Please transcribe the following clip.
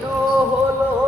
No, hello.